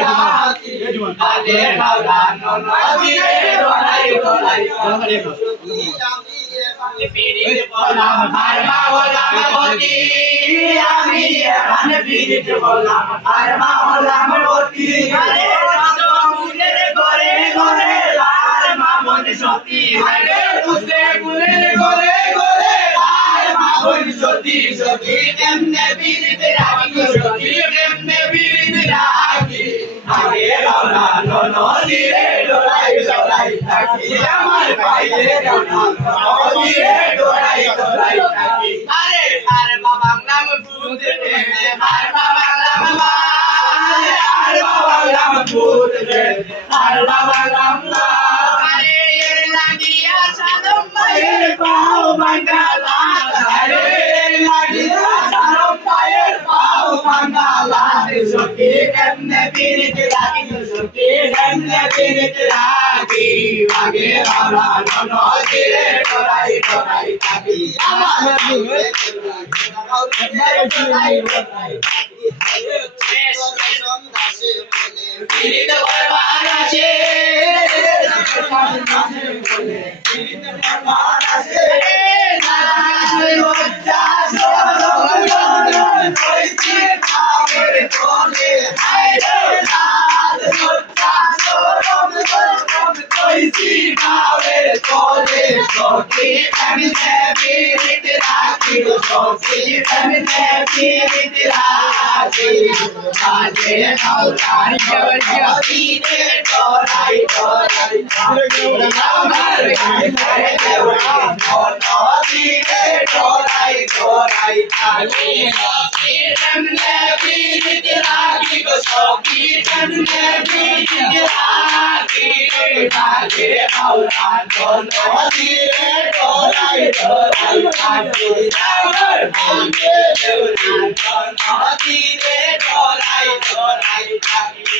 রাখি আগে হাওড়ানো নদীরে ডোলাই ডোলাই আমি পিরিত বললাম আর মা বললাম বতি আমি এখানে পিরিত বললাম আর মা বললাম বতি আরে মুনের ঘরে ঘরে লাল মামন সতী আরে তুসে মুনের ঘরে ঘরে লাল মামন সতী সতী কেমনে পিরিত রাখি সতী কেমনে পিরিত রাখি আগে হাওড়ানো নদীরে ডোলাই ডোলাই থাকি আমার বাইরে নদীরে ডোলাই ডোলাই থাকি আরে আর বাবা নাম ভূত রে আর বাবা নাম মা আর বাবা নাম ভূত রে আর বাবা নাম মা আরে এর লাগিয়া সাদম মায়ের পাও বাঙ্গালা আরে এর লাগিয়া সাদম মায়ের পাও বাঙ্গালা সখী কেমনে পিরিত রাখি সখী কেমনে পিরিত রাখি আগে হাওড়ানো নদীরে ডোলাই ডোলাই থাকি আমার বাইরে ডোলাই ডোলাই পিরিত করবার আছে পিরিত করবার আছে লজ্জা সরম কইছি ভাবের কোলে হায় রে লাজ লজ্জা সরম কইছি ভাবের কোলে সখী কেমনে পিরিত রাখি সখী কেমনে পিরিত রাখি আগে হাওড়ার নদীরে ডোলাই ডোলাই থাকি আমার বাইরে নদীরে ডোলাই ডোলাই থাকি সখী কেমনে পিরিত রাখি গো সখী কেমনে পিরিত রাখি আগে হাওড়ার নদীরে ডোলাই ডোলাই থাকি আমার বাইরে নদীরে ডোলাই ডোলাই থাকি।